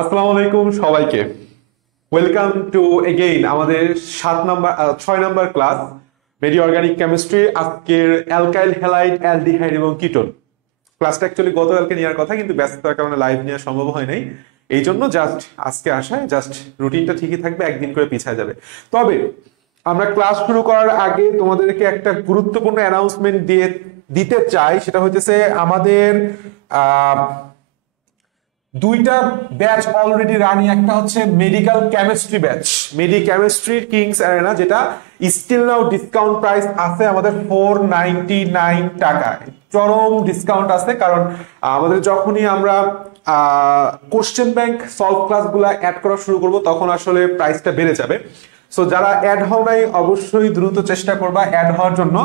আসসালামু আলাইকুম সবাইকে। ওয়েলকাম টু এগেইন আমাদের 6 নাম্বার ক্লাস মেডি অর্গানিক কেমিস্ট্রি। আজকের অ্যালকাইল হ্যালাইড অ্যালডিহাইড এবং কিটোন ক্লাসটা অ্যাকচুয়ালি গতকালকে নেওয়ার কথা, কিন্তু ব্যস্ততার কারণে লাইভ নেওয়া সম্ভব হয় নাই। এই জন্য জাস্ট আজকে আসায় জাস্ট রুটিনটা ঠিকই থাকবে, একদিন করে পিছায় যাবে। তবে আমরা ক্লাস শুরু করার আগে তোমাদেরকে একটা গুরুত্বপূর্ণ অ্যানাউন্সমেন্ট দিতে চাই। সেটা হচ্ছে আমাদের দুইটা ব্যাচ অলরেডি রানিং। একটা হচ্ছে medical chemistry batch, medi chemistry kings arena, যেটা স্টিল নাও ডিসকাউন্ট প্রাইস আছে আমাদের 499 টাকা। চরম ডিসকাউন্ট আছে, কারণ আমাদের যখনই আমরা কোশ্চেন ব্যাংক সলভ ক্লাসগুলো অ্যাড করা শুরু করব তখন আসলে প্রাইসটা বেড়ে যাবে। সো যারা অ্যাড হও নাই অবশ্যই দ্রুত চেষ্টা করবা অ্যাড হওয়ার জন্য।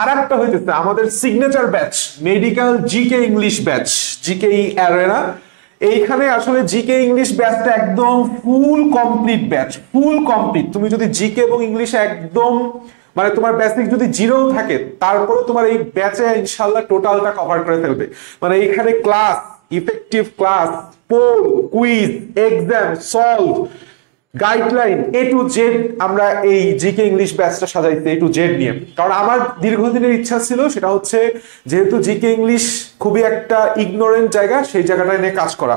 আর একটা হইতেছে আমাদের signature batch medical GK English batch, GK arena. এইখানে আসলে জিকে ইংলিশ ব্যাচটা একদম full complete batch, full complete. তুমি যদি জিকে এবং ইংলিশে একদম মানে তোমার বেসিক যদি জিরো থাকে, তারপরে তোমার এই ব্যাচে ইনশাআল্লাহ টোটালটা কভার করে ফেলবে। মানে এখানে class, effective class, poll, quiz, exam, solve, guideline, A to Z আমরা এই জিকে ইংলিশ ব্যাচটা সাজাইছি এ টু জেড নিয়ে। কারণ আমার দীর্ঘদিনের ইচ্ছা ছিল, সেটা হচ্ছে যেহেতু জিকে ইংলিশ খুবই একটা ইগনোরেন্ট জায়গা, সেই জায়গাটা নিয়ে কাজ করা।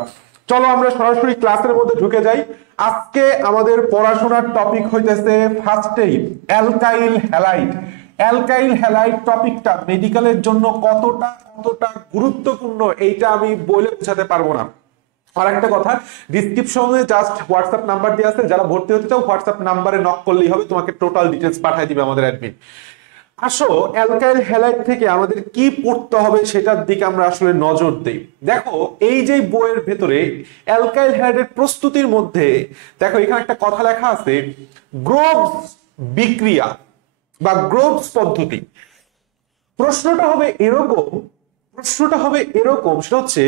চলো আমরা সরাসরি ক্লাসের মধ্যে ঢুকে যাই। আজকে আমাদের পড়াশোনার টপিক হইতেছে ফার্স্টেই অ্যালকাইল হ্যালাইড। অ্যালকাইল হ্যালাইড টপিকটা মেডিকেলের জন্য কতটা কতটা গুরুত্বপূর্ণ এইটা আমি বলে বোঝাতে পারবো না। আর একটা কথা, ডিসক্রিপশনে জাস্ট হোয়াটসঅ্যাপ নাম্বার দেওয়া আছে, যারা ভর্তি হতে চাও হোয়াটসঅ্যাপ নাম্বারে নক করলেই হবে, তোমাকে টোটাল ডিটেলস পাঠিয়ে দিবে আমাদের অ্যাডমিন। আসো অ্যালকাইল হ্যালাইড থেকে আমাদের কি পড়তে হবে সেটার দিকে আমরা আসলে নজর দেই। দেখো এই যে বইয়ের ভেতরে অ্যালকাইল হ্যালাইডের প্রস্তুতির মধ্যে দেখো এখানে একটা কথা লেখা আছে, গ্রোভস বিক্রিয়া বা গ্রোভস পদ্ধতি। প্রশ্নটা হবে এরকম, সেটা হচ্ছে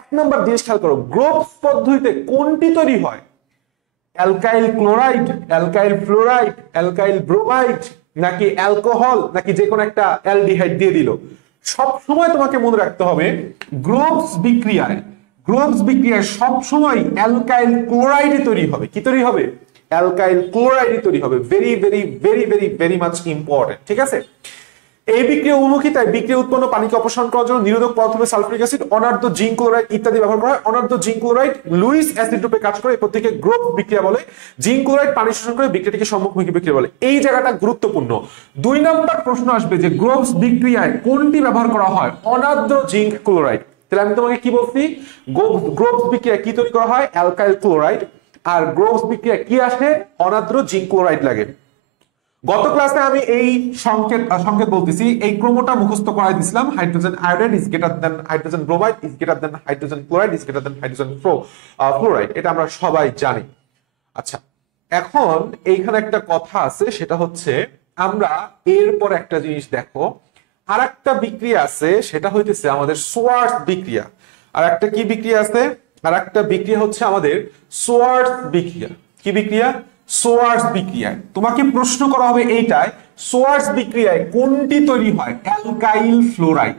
এক নাম্বার জিনিস খেয়াল করো, গ্রোভস পদ্ধতিতে কোনটি তৈরি হয়? Alkyl chloride, alkyl fluoride, alkyl bromide, নাকি অ্যালকোহল, নাকি যে কোনো একটা অ্যালডিহাইড দিয়ে দিল। সব সময় তোমাকে মনে রাখতে হবে গ্রোভস বিক্রিয়ায় সব সময় অ্যালকাইল ক্লোরাইড তৈরি হবে। কি তৈরি হবে? অ্যালকাইল ক্লোরাইড তৈরি হবে। Very very very very very much important, ঠিক আছে? এই বিক্রিয়া উন্মুখিতায় বিক্রিয়া উৎপন্ন পানিকে অপসারণ করার জন্য নিরোধক পদার্থ হবে সালফিউরিক অ্যাসিড, অনার্দ্র জিঙ্ক ক্লোরাইড ইত্যাদি ব্যবহার করা হয়। অনার্দ্র জিঙ্ক ক্লোরাইড লুইস অ্যাসিড রূপে কাজ করে, এই প্রত্যেকে গ্রোভ বিক্রিয়া বলে। জিঙ্ক ক্লোরাইড পানি শোষণ করে, বিক্রিয়াটিকে সম্মুখমুখী বিক্রিয়া বলে। এই জায়গাটা গুরুত্বপূর্ণ। 2 নম্বর প্রশ্ন আসবে যে গ্রোভস বিক্রিয়ায় কোনটি ব্যবহার করা হয়? অনার্দ্র জিঙ্ক ক্লোরাইড। তাহলে আমি তোমাকে কি বলছি, গ্রোভস বিক্রিয়ায় কি তৈরি করা হয়? Alkyl chloride. আর গ্রোভস বিক্রিয়ায় কি আসে? অনার্দ্র জিঙ্ক ক্লোরাইড লাগে। গত ক্লাসে আমি এই সংকেত বলতেছি, এই ক্রমটা মুখস্থ করাই দিছিলাম। Hydrogen iodide is greater than hydrogen bromide is greater than hydrogen chloride is greater than hydrogen fluoride. এটা আমরা সবাই জানি। আচ্ছা, এখন এইখানে একটা কথা আছে, সেটা হচ্ছে আমরা এরপর একটা জিনিস দেখো, আর একটা বিক্রিয়া আছে, সেটা হইতেছে আমাদের সোয়ার্টস বিক্রিয়া। আর একটা কি বিক্রিয়া আছে? আর একটা বিক্রিয়া হচ্ছে আমাদের সোয়ার্টস বিক্রিয়া। কি বিক্রিয়া? সোয়ার্টস বিক্রিয়ায় তোমাকে প্রশ্ন করা হবে এইটায়, সোয়ার্টস বিক্রিয়ায় কোনটি তৈরি হয়? Alkyl fluoride.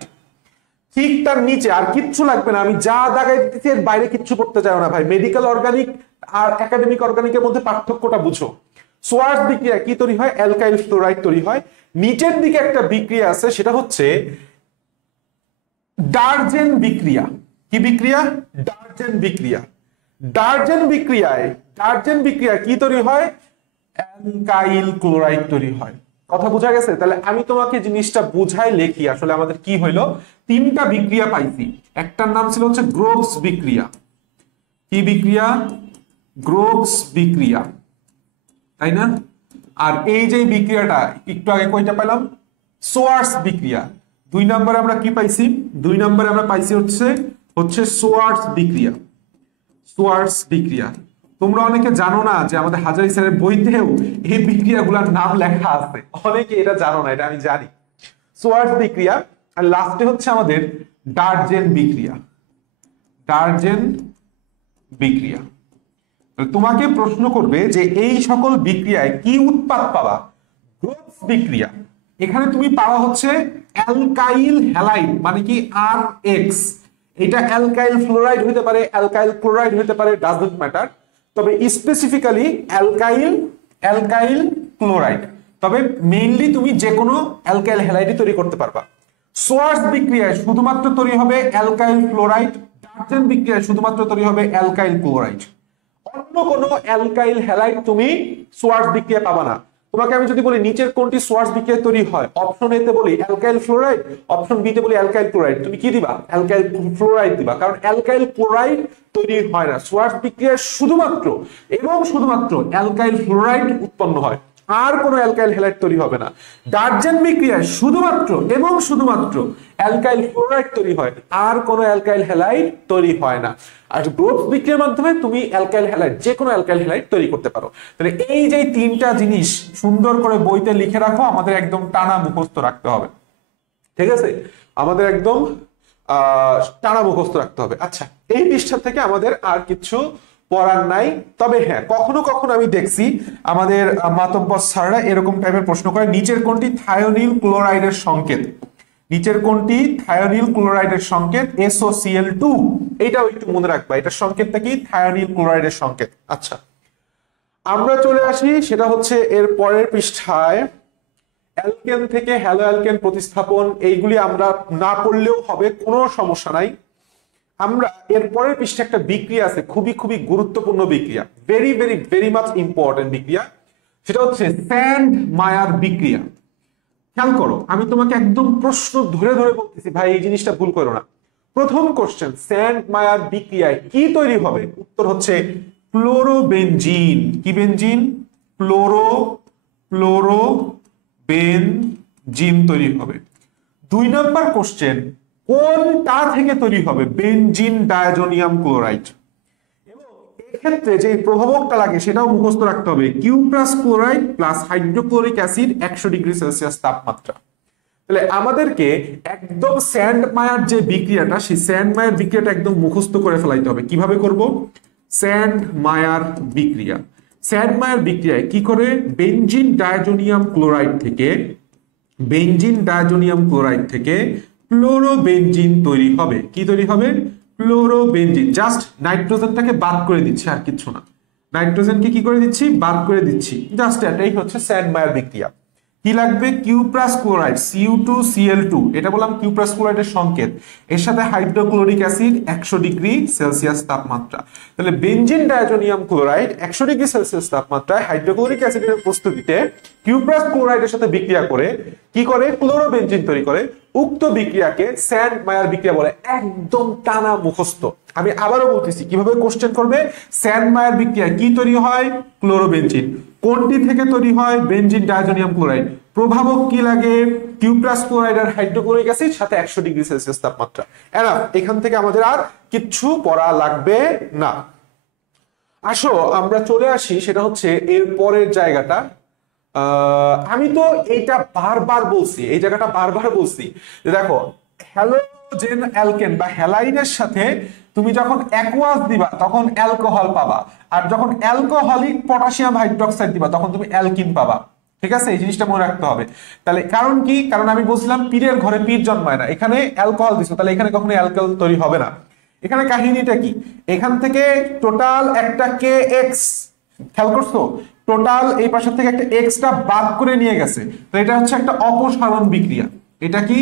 ঠিক তার নিচে আর কিচ্ছু লাগবে না, আমি যা দাগাই দিতেছি এর বাইরে কিচ্ছু করতে চাও না ভাই। মেডিকেল অর্গানিক আর একাডেমিক অর্গানিকের মধ্যে পার্থক্যটা বুঝো। সোয়ার্টস বিক্রিয়া কি তৈরি হয়? অ্যালকাইল ফ্লোরাইড তৈরি হয়। নিচের দিকে একটা বিক্রিয়া আছে, সেটা হচ্ছে ডারজেন বিক্রিয়া। কি বিক্রিয়া? ডারজেন বিক্রিয়া। ডারজেন বিক্রিয়া কি তৈরি হয়? অ্যালকাইল ক্লোরাইড তৈরি হয়। কথা বোঝা গেছে? তাহলে আমি তোমাকে জিনিসটা বুঝাই লেখি। আসলে আমাদের কি হইলো, 3টা বিক্রিয়া পাইছি। একটার নাম ছিল হচ্ছে গ্রোভস বিক্রিয়া। কি বিক্রিয়া? গ্রোভস বিক্রিয়া, তাই না? আর এই যে বিক্রিয়াটা একটু আগে কয়টা পেলাম? সোয়ার্টস বিক্রিয়া। 2 নম্বরে আমরা কি পাইছি? 2 নম্বরে আমরা পাইছি হচ্ছে সোয়ার্টস বিক্রিয়া। সোয়ার্টস বিক্রিয়া। তোমরা অনেকে জানো না যে আমাদের হাজারি স্যারের বইতেও এই বিক্রিয়াগুলোর নাম লেখা আছে। অনেকে এটা জানো না, এটা আমি জানি। সোয়ার্টস বিক্রিয়া। আর লাস্টে হচ্ছে আমাদের ডারজেন বিক্রিয়া। ডারজেন বিক্রিয়া। তোমাকে প্রশ্ন করবে যে এই সকল বিক্রিয়ায় কি উৎপাদ পাবা? গ্রোভস বিক্রিয়া। এখানে তুমি পাওয়া হচ্ছে অ্যালকাইল হ্যালাইড, মানে কি আর এক্স। এটা অ্যালকাইল ফ্লোরাইড হতে পারে, অ্যালকাইল ক্লোরাইড হতে পারে, ডাজন্ট ম্যাটার। তবে স্পেসিফিক্যালি অ্যালকাইল ক্লোরাইড। তবে মেইনলি তুমি যে কোনো অ্যালকাইল হ্যালাইডই তৈরি করতে পারবা। সোয়ার্স বিক্রিয়ায় শুধুমাত্র তৈরি হবে অ্যালকাইল ফ্লোরাইড, ডার্জেন বিক্রিয়ায় শুধুমাত্র তৈরি হবে অ্যালকাইল ক্লোরাইড। অন্য কোনো অ্যালকাইল হ্যালাইড তুমি সোয়ার্স বিক্রিয়া পাবা না। তোমাকে আমি যদি বলি নিচের কোনটি সোয়ার্স বিক্রিয়ায় তৈরি হয়, অপশন এ তে বলি অ্যালকাইল ফ্লোরাইড, অপশন বি তে বলি অ্যালকাইল ক্লোরাইড, তুমি কি দিবা? অ্যালকাইল ফ্লোরাইড দিবা, কারণ অ্যালকাইল ক্লোরাইড তৈরি হয় না। সোয়ার্স বিক্রিয়ায় শুধুমাত্র এবং শুধুমাত্র অ্যালকাইল ফ্লোরাইড উৎপন্ন হয়, আর কোনো অ্যালকাইল হ্যালাইড তৈরি হবে না। ডার্জেন বিক্রিয়ায় শুধুমাত্র এবং শুধুমাত্র অ্যালকাইল ফ্লোরাইড তৈরি হয়, আর কোনো অ্যালকাইল হ্যালাইড তৈরি হয় না। আর গ্রোথ বিক্রিয়ার মাধ্যমে তুমি অ্যালকাইল হ্যালাইড, যে কোনো অ্যালকাইল হ্যালাইড তৈরি করতে পারো। তাহলে এই যে তিনটা জিনিস সুন্দর করে বইতে লিখে রাখো, আমাদের একদম টানা মুখস্থ রাখতে হবে, ঠিক আছে? আমাদের একদম টানা মুখস্থ রাখতে হবে। আচ্ছা, এই পৃষ্ঠা থেকে আমাদের আর কিছু পড়ার নাই। তবে হ্যাঁ, কখনো কখনো আমি দেখছি আমাদের মাতব্বর স্যাররা এরকম টাইপের প্রশ্ন করে, নিচের কোনটি থায়োনিল ক্লোরাইডের সংকেত? নিচের কোনটি থায়োনিল ক্লোরাইডের সংকেত? SOCl2। এটাও একটু মনে রাখবা, এটার সংকেতটা কি? থায়োনিল ক্লোরাইডের সংকেত। আচ্ছা, আমরা চলে আসি, সেটা হচ্ছে এর পরের পৃষ্ঠায় অ্যালকেন থেকে হ্যালো অ্যালকেন প্রতিস্থাপন। এইগুলি আমরা না পড়লেও হবে, কোনো সমস্যা নাই। আমরা এর পরের পৃষ্ঠায় একটা বিক্রিয়া আছে, খুবই খুবই গুরুত্বপূর্ণ বিক্রিয়া, very very very much important বিক্রিয়া, সেটা হচ্ছে স্যান্ড মায়ার বিক্রিয়া। খেয়াল করো, আমি তোমাকে একদম প্রশ্ন ধরে ধরে বলতেছি, ভাই এই জিনিসটা ভুল করো না। প্রথম কোশ্চেন, স্যান্ড মায়ার বিক্রিয়ায় কি তৈরি হবে? উত্তর হচ্ছে ক্লোরোবেনজিন। কি বেনজিন? ক্লোরোবেনজিন তৈরি হবে। 2 নম্বর কোশ্চেন, কোনটা থেকে তৈরি হবে? Benzene diazonium chloride. এবং এক্ষেত্রে যে প্রভাবকটা লাগে সেটাও মুখস্থ রাখতে হবে, cuprous chloride plus hydrochloric acid 100 degree Celsius তাপমাত্রা। তাহলে আমাদেরকে একদম স্যান্ড মায়ার যে বিক্রিয়াটা, সেই স্যান্ড মায়ার বিক্রিয়াটা একদম মুখস্থ করে ফেলাইতে হবে। কিভাবে করব? স্যান্ড মায়ার বিক্রিয়া, স্যান্ড মায়ার বিক্রিয়ায় কি করে? বেনজিন ডায়াজোনিয়াম ক্লোরাইড থেকে ক্লোরোবেনজিন তৈরি হবে। কি তৈরি হবে? ক্লোরোবেনজিন। জাস্ট নাইট্রোজেনটাকে বাদ করে দিচ্ছি, আর কিছু না। নাইট্রোজেনকে কি করে দিচ্ছি? বাদ করে দিচ্ছি। জাস্ট এটাই হচ্ছে স্যান্ড মায়ার বিক্রিয়া। কি লাগবে? কিউপ্রাস ক্লোরাইড, Cu2Cl2, এটা বললাম কিউপ্রাস ক্লোরাইডের সংকেত, এর সাথে হাইড্রোক্লোরিক অ্যাসিড 100 ডিগ্রি সেলসিয়াস তাপমাত্রা। তাহলে benzene diazonium chloride 100 degree Celsius তাপমাত্রায় হাইড্রোক্লোরিক অ্যাসিডের প্রস্তুতিতে কিউপ্রাস ক্লোরাইডের সাথে বিক্রিয়া করে কি করে? ক্লোরোবেনজিন তৈরি করে। উক্ত বিক্রিয়াকে স্যান্ড মায়ার বিক্রিয়া বলে। একদম টানা মুখস্থ। আমি আবারও বলতেছি, কিভাবে কোশ্চেন করবে? স্যান্ড মায়ার বিক্রিয়া কি তৈরি হয়? ক্লোরোবেনজিন। কোনটি থেকে তৈরি হয়? Benzene diazonium chloride. প্রভাবক কি লাগে? কিউপ্রাস ক্লোরাইড আর হাইড্রোক্লোরিক অ্যাসিড, সাথে 100 ডিগ্রি সেলসিয়াস তাপমাত্রা। এনাফ, এখান থেকে আমাদের আর কিচ্ছু পড়া লাগবে না। আসো আমরা চলে আসি, সেটা হচ্ছে এর পরের জায়গাটা। আমি তো এইটা বারবার বলছি, এই জায়গাটা বারবার বলছি যে দেখো, হ্যালোজেন অ্যালকেন বা হ্যালাইনের সাথে তুমি যখন অ্যাকুয়াস দিবা তখন অ্যালকোহল পাবা, আর যখন অ্যালকোহলিক পটাশিয়াম হাইড্রোক্সাইড দিবা তখন তুমি অ্যালকিন পাবা। ঠিক আছে, এই জিনিসটা মনে রাখতে হবে। তাহলে কারণ কি? কারণ আমি বলছিলাম পীরের ঘরে পীর জন্মায় না। এখানে অ্যালকোহল দিছো, তাহলে এখানে কখনো অ্যালকোহল তৈরি হবে না। এখানে কাহিনীটা কি? এখান থেকে টোটাল একটা KX, খেয়াল করছো? টোটাল এই পাশের থেকে একটা এক্সট্রা বাদ করে নিয়ে গেছে। তো এটা হচ্ছে একটা অপসারণ বিক্রিয়া। এটা কি?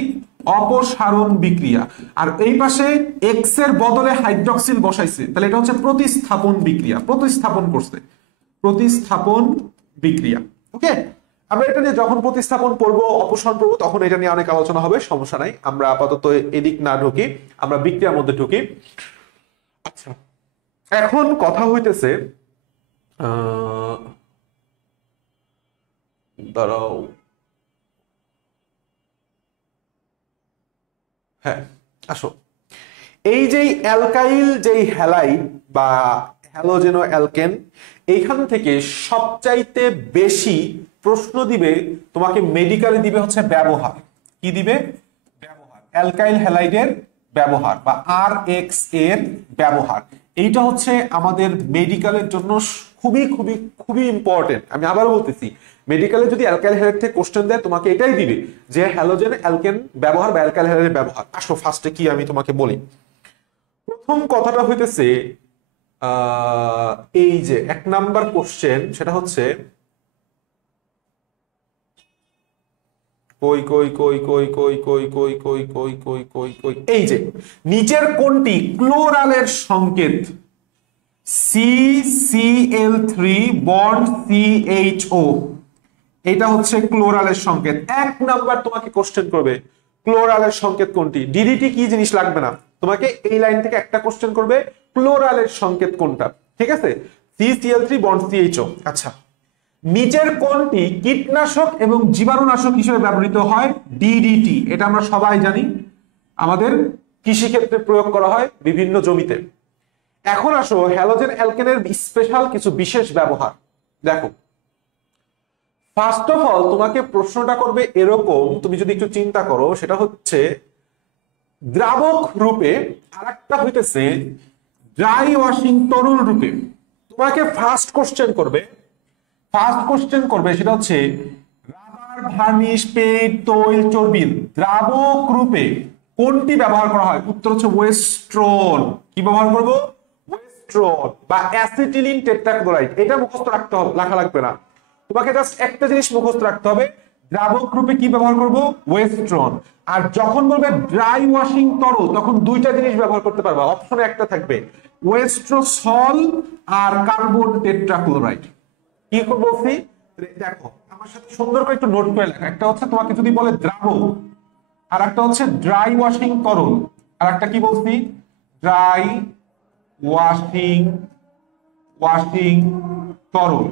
অপসারণ বিক্রিয়া। আর এই পাশে এক্স এর বদলে হাইড্রক্সিল বসাইছে, তাহলে এটা হচ্ছে প্রতিস্থাপন বিক্রিয়া। প্রতিস্থাপন করছে, প্রতিস্থাপন বিক্রিয়া। ওকে, আমরা এটা নিয়ে যখন প্রতিস্থাপন পড়বো, অপসারণ পড়বো, তখন এটা নিয়ে অনেক আলোচনা হবে, সমস্যা নাই। আমরা আপাতত এদিক না ঢুকি, আমরা বিক্রিয়ার মধ্যে ঢুকি। আচ্ছা, এখন কথা হইতেছে, দাঁড়াও, হ্যাঁ আসো, এই যে অ্যালকাইল, যেই হ্যালাইড বা হ্যালোজেনো অ্যালকেন, এইখান থেকে সবচাইতে বেশি প্রশ্ন দিবে তোমাকে, মেডিকেলে দিবে হচ্ছে ব্যবহার। কি দিবে? ব্যবহার। অ্যালকাইল হ্যালাইডের ব্যবহার বা RX এর ব্যবহার। এইটা হচ্ছে আমাদের মেডিকেলের জন্য খুবই খুবই খুবই ইম্পর্টেন্ট। আমি আবারও বলতেছি, মেডিকেলে যদি অ্যালকাইল হ্যালাইড থেকে কোশ্চেন দেয়, তোমাকে এটাই দিবে যে হ্যালোজেন অ্যালকেন ব্যবহার বা অ্যালকাইল হ্যালাইডের ব্যবহার। আসো ফার্স্টে কি আমি তোমাকে বলি। প্রথম কথাটা হইতেছে এই যে 1 নাম্বার কোশ্চেন, সেটা হচ্ছে কই কই কই কই কই কই কই কই কই কই কই কই এই যে নিচের কোনটি ক্লোরালের সংকেত? CCl3 বন্ড CHO, এটা হচ্ছে ক্লোরালের সংকেত। 1 নাম্বার তোমাকে কোশ্চেন করবে ক্লোরালের সংকেত কোনটি। ডিডিটি কি জিনিস লাগবে না, তোমাকে এই লাইন থেকে একটা কোশ্চেন করবে ক্লোরালের সংকেত কোনটা, ঠিক আছে? CCl3 bond CHO। আচ্ছা, নিচের কোনটি কীটনাশক এবং জীবাণুনাশক হিসেবে ব্যবহৃত হয়? ডিডিটি, এটা আমরা সবাই জানি, আমাদের কৃষিক্ষেত্রে প্রয়োগ করা হয় বিভিন্ন জমিতে। এখন আসো হ্যালোজেন অ্যালকেনের স্পেশাল কিছু বিশেষ ব্যবহার। দেখো, ফার্স্ট অফ অল তোমাকে প্রশ্নটা করবে এরকম, তুমি যদি একটু চিন্তা করো, সেটা হচ্ছে দ্রাবক রূপে, আরেকটা হইতেছে ড্রাই ওয়াশিং তরল রূপে। তোমাকে ফার্স্ট কোশ্চেন করবে সেটা হচ্ছে রাবার, ভার্নিশ, পেইন্ট, তৈল, চর্বির দ্রাবক রূপে কোনটি ব্যবহার করা হয়? উত্তর হচ্ছে ওয়েস্ট্রন। কি ব্যবহার করব? ওয়েস্ট্রন বা অ্যাসিটিলিন টেট্রাক্লোরাইড। এটা মুখস্থ রাখতে হবে, লেখা লাগবে না, তোমাকে জাস্ট একটা জিনিস মুখস্থ রাখতে হবে, দ্রাবক রূপে কি ব্যবহার করব? ওয়েস্ট্রন। আর যখন বলবে ড্রাই ওয়াশিং তরল, তখন দুইটা জিনিস ব্যবহার করতে পারবা, অপশনে একটা থাকবে, ওয়েস্ট্রোসল আর কার্বন টেট্রাক্লোরাইড। কি বলছি দেখো, আমার সাথে সুন্দর করে একটু নোট করে লেখা। একটা হচ্ছে তোমাকে যদি বলে দ্রাবক, আর একটা হচ্ছে ড্রাই ওয়াশিং তরল, আর একটা কি বলছি? ড্রাই ওয়াশিং তরল।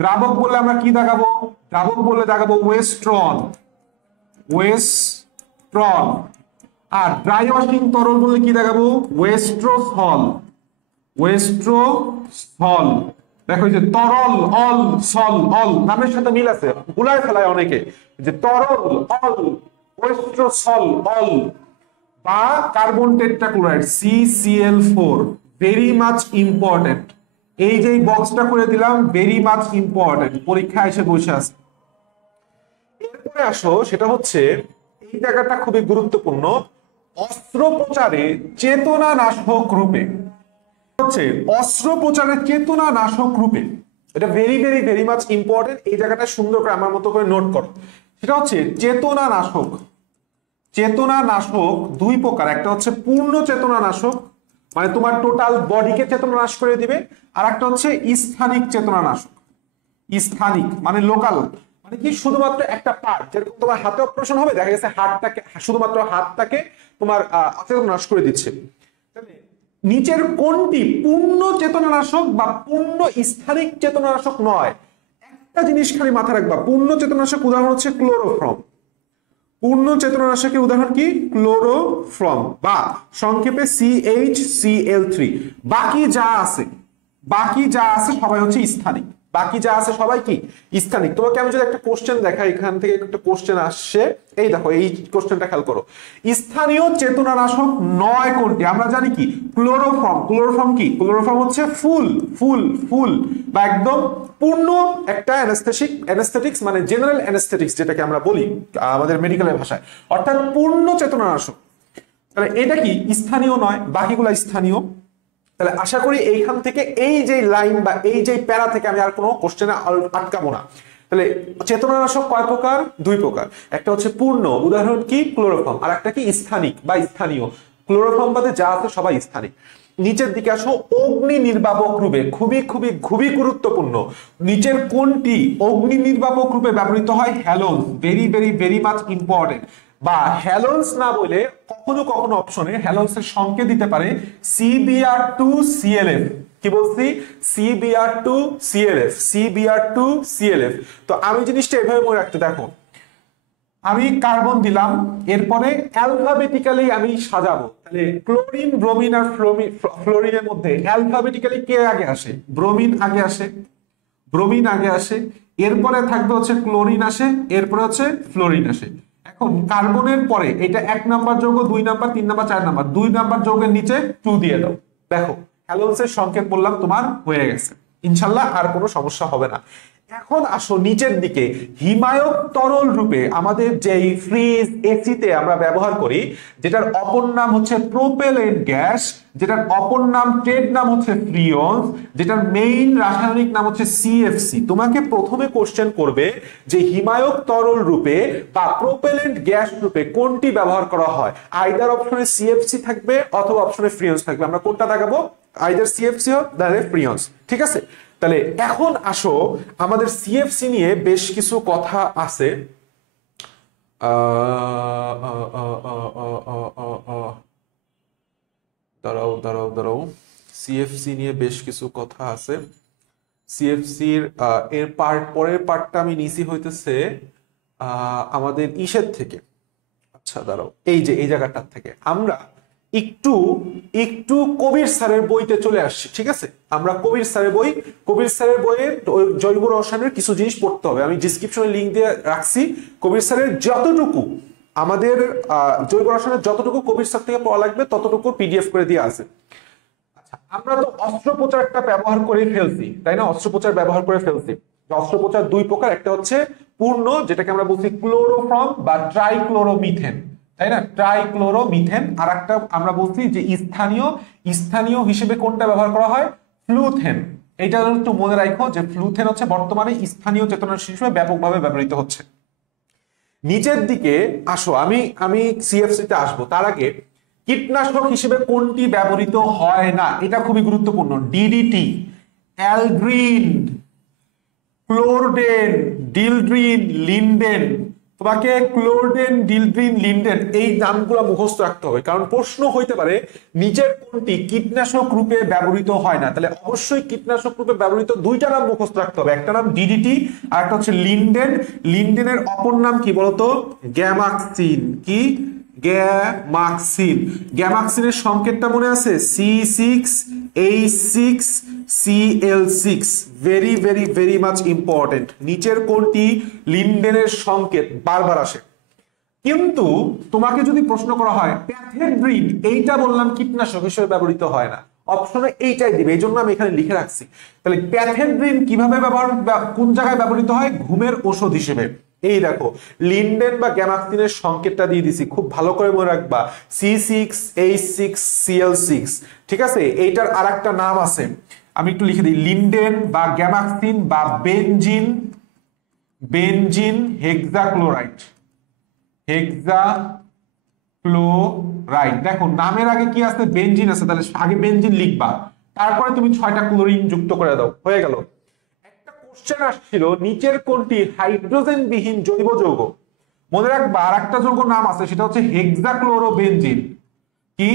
দ্রাবক বললে আমরা কি দেখাবো? দ্রাবক বললে দেখাবো ওয়েস্ট্রন। আর ড্রাই ওয়াশিং তরল বললে কি দেখাবো? ওয়েস্ট্রোসল। দেখো যে তরল, অল, সল, অল নামের সাথে মিল আছে, ভুলায় ফেলায় অনেকে, যে তরল, অল, ওয়েস্ট্রোসল, অল, বা carbon tetrachloride CCl4, very much important. এই যে বক্সটা করে দিলাম, ভেরি মাচ ইম্পর্টেন্ট, পরীক্ষা এসে বসে আছে। এরপরে আসো, সেটা হচ্ছে এই জায়গাটা খুবই গুরুত্বপূর্ণ, অস্ত্রোপচারে চেতনানাশক রূপে হচ্ছে অস্ত্রোপচারের চেতনানাশক রূপে, এটা very very very much important. এই জায়গাটা সুন্দর করে আমার মতো করে নোট করো। সেটা হচ্ছে চেতনানাশক দুই প্রকার, একটা হচ্ছে পূর্ণ চেতনানাশক, মানে তোমার টোটাল বডিকে চেতনানাশ করে দিবে, আর একটা হচ্ছে স্থানিক চেতনানাশক। স্থানিক মানে লোকাল, মানে কি শুধুমাত্র একটা পার্ট, যেরকম তোমার হাতে অপারেশন হবে, দেখা গেছে হাতটাকে, শুধুমাত্র হাতটাকে তোমার চেতনানাশ করে দিচ্ছে। নিচের কোনটি পূর্ণ চেতনানাশক বা পূর্ণ স্থানিক চেতনানাশক নয়? একটা জিনিস খালি মাথায় রাখবা, পূর্ণ চেতনানাশক উদাহরণ হচ্ছে ক্লোরোফর্ম। পূর্ণ চেতনানাশকের উদাহরণ কি? ক্লোরোফর্ম, বা সংক্ষেপে CHCl3। বাকি যা আছে সবাই হচ্ছে স্থানিক। বাকি যা আছে সবাই কি? স্থানিক। তোমাকে আমি যদি একটা কোশ্চেন দেখাই, এখান থেকে একটা কোশ্চেন আসছে, এই দেখো, এই কোশ্চেনটা খেয়াল করো, স্থানীয় চেতনানাশক নয় কোনটি? আমরা জানি কি? ক্লোরোফর্ম কি? ক্লোরোফর্ম হচ্ছে ফুল বা একদম পূর্ণ একটা অ্যানেস্থেটিক্স, মানে জেনারেল অ্যানেস্থেটিক্স যেটাকে আমরা বলি আমাদের মেডিকেলের ভাষায়, অর্থাৎ পূর্ণ চেতনানাশক। তাহলে এটা কি? স্থানীয় নয়, বাকিগুলা স্থানীয়। তাহলে আশা করি এইখান থেকে এই যে লাইন বা এই যে প্যারা থেকে আমি আর কোনো কোশ্চেনে আটকাবো না। তাহলে চেতনানাশক কয় প্রকার? দুই প্রকার। একটা হচ্ছে পূর্ণ, উদাহরণ কি? ক্লোরোফর্ম। আর একটা কি? স্থানিক বা স্থানীয়। ক্লোরোফর্ম বাদে যা আছে সবাই স্থানিক। নিচের দিকে আসো, অগ্নি নির্বাপক রূপে, খুবই গুরুত্বপূর্ণ। নিচের কোনটি অগ্নি নির্বাপক রূপে ব্যবহৃত হয়? Halons, very very very much important. বা হ্যালোনস না বলে কখনো কখনো অপশনে হ্যালোনস এর সংকেত দিতে পারে CbR2ClF। কি বলছি? CbR2ClF। তো আমি জিনিসটা এভাবে মনে রাখতে, দেখো, আমি কার্বন দিলাম, এরপরে অ্যালফাবেটিক্যালি আমি সাজাবো। তাহলে ক্লোরিন, ব্রোমিন আর ফ্লোরিনের মধ্যে অ্যালফাবেটিক্যালি কে আগে আসে? ব্রোমিন আগে আসে, এরপরে থাকবে হচ্ছে ক্লোরিন আসে, এরপরে হচ্ছে ফ্লোরিন আসে। এখন কার্বনের পরে এটা 1 নাম্বার যৌগ, 2 নাম্বার, 3 নাম্বার, 4 নাম্বার, 2 নাম্বার যৌগের নিচে 2 দিয়ে দাও। দেখো হ্যালোনসের সংকেত বললাম, তোমার হয়ে গেছে, ইনশাল্লাহ আর কোনো সমস্যা হবে না। এখন আসো নিচের দিকে, হিমায়ক তরল রূপে আমাদের যেই ফ্রিজ এসিতে আমরা ব্যবহার করি, যেটার অপর নাম হচ্ছে প্রোপেলেন্ট গ্যাস, যেটার অপর নাম ট্রেড নাম হচ্ছে ফ্রিয়ন্স, যেটার মেইন রাসায়নিক নাম হচ্ছে সিএফসি। তোমাকে প্রথমে কোশ্চেন করবে যে হিমায়ক তরল রূপে বা প্রোপেলেন্ট গ্যাস রূপে কোনটি ব্যবহার করা হয়। আইদার অপশনে সিএফসি থাকবে অথবা অপশনে ফ্রিয়ন্স থাকবে। আমরা কোনটা দেখাবো? আইদার সিএফসি হোক নাহলে ফ্রিয়ন্স। ঠিক আছে, তাহলে এখন আসো আমাদের সিএফসি নিয়ে বেশ কিছু কথা আছে। দাঁড়াও দাঁড়াও দাঁড়াও, সিএফসি নিয়ে বেশ কিছু কথা আছে। সিএফসির এর পরের পার্টটা আমি নিছি হইতেছে আমাদের ইসের থেকে। আচ্ছা দাঁড়াও, এই যে এই জায়গাটার থেকে আমরা একটু একটু কবির স্যারের বইতে চলে আসছি। ঠিক আছে, আমরা কবির স্যারের বইয়ের জৈব রসায়নের কিছু জিনিস পড়তে হবে। আমি ডিসক্রিপশনে লিঙ্ক দিয়ে রাখছি। কবির স্যারের যতটুকু আমাদের জৈব রসায়নের যতটুকু কবির স্যার থেকে পড়া লাগবে ততটুকু পিডিএফ করে দিয়ে আছে। আচ্ছা, আমরা তো অস্ত্রোপচারটা ব্যবহার করে ফেলছি, তাই না? অস্ত্রোপচার ব্যবহার করে ফেলছি। অস্ত্রোপচার দুই প্রকার, একটা হচ্ছে পূর্ণ, যেটাকে আমরা বলছি ক্লোরোফর্ম বা ট্রাইক্লোরোমিথেন, তাই না? ট্রাইক্লোরোমিথেন। আর একটা আমরা বলছি যে স্থানীয় হিসেবে কোনটা ব্যবহার করা হয়? ফ্লুথেন। এইটা একটু মনে রাখো যে ফ্লুথেন হচ্ছে বর্তমানে স্থানীয় চেতনাশীল হিসেবে ব্যাপকভাবে ব্যবহৃত হচ্ছে। নিচের দিকে আসো, আমি সিএফসি তে আসবো। তার আগে কীটনাশক হিসেবে কোনটি ব্যবহৃত হয় না, এটা খুবই গুরুত্বপূর্ণ। DDT, aldrin, chlordane, dieldrin, lindane. তোমাকে ক্লোরডেন, ডিলড্রিন, লিন্ডেন এই নামগুলো মুখস্থ রাখতে হবে, কারণ প্রশ্ন হইতে পারে নিচের কোনটি কীটনাশক রূপে ব্যবহৃত হয় না। তাহলে অবশ্যই কীটনাশক রূপে ব্যবহৃত দুইটা নাম মুখস্থ রাখতে হবে, একটা নাম ডিডিটি আর একটা হচ্ছে লিন্ডেন। লিন্ডেনের অপর নাম কি বলতো? গ্যামাক্সিন। কি? গ্যামাক্সিন। গ্যামাক্সিনের সংকেতটা মনে আছে? C6H6Cl6। Very very very much important. নিচের কোনটি লিন্ডেনের সংকেত বারবার আসে। কিন্তু তোমাকে যদি প্রশ্ন করা হয় প্যাথেড্রিন, এইটা বললাম কীটনাশক হিসেবে ব্যবহৃত হয় না, অপশনে এইটাই দিবে, এই জন্য আমি এখানে লিখে রাখছি। তাহলে প্যাথেড্রিন কিভাবে কোন জায়গায় ব্যবহৃত হয়? ঘুমের ওষুধ হিসেবে। এই দেখো, লিন্ডেন বা গ্যামাক্সিনের সংকেতটা দিয়ে দিছি, খুব ভালো করে মনে রাখবা, C6H6Cl6। ঠিক আছে, এইটার আর একটা নাম আছে, আমি একটু লিখে দিই। লিন্ডেন বা গ্যামাক্সিন বা বেনজিন হেক্সাক্লোরাইড। দেখো নামের আগে কি আছে? বেনজিন আছে, তাহলে আগে বেনজিন লিখবা, তারপরে তুমি 6টা ক্লোরিন যুক্ত করে দাও, হয়ে গেল। একটা কোশ্চেন আসছিল, নিচের কোনটি হাইড্রোজেন বিহীন জৈব যৌগ? মনে রাখবা আর একটা যৌগ নাম আছে, সেটা হচ্ছে হেক্সাক্লোরোবেনজিন। কি?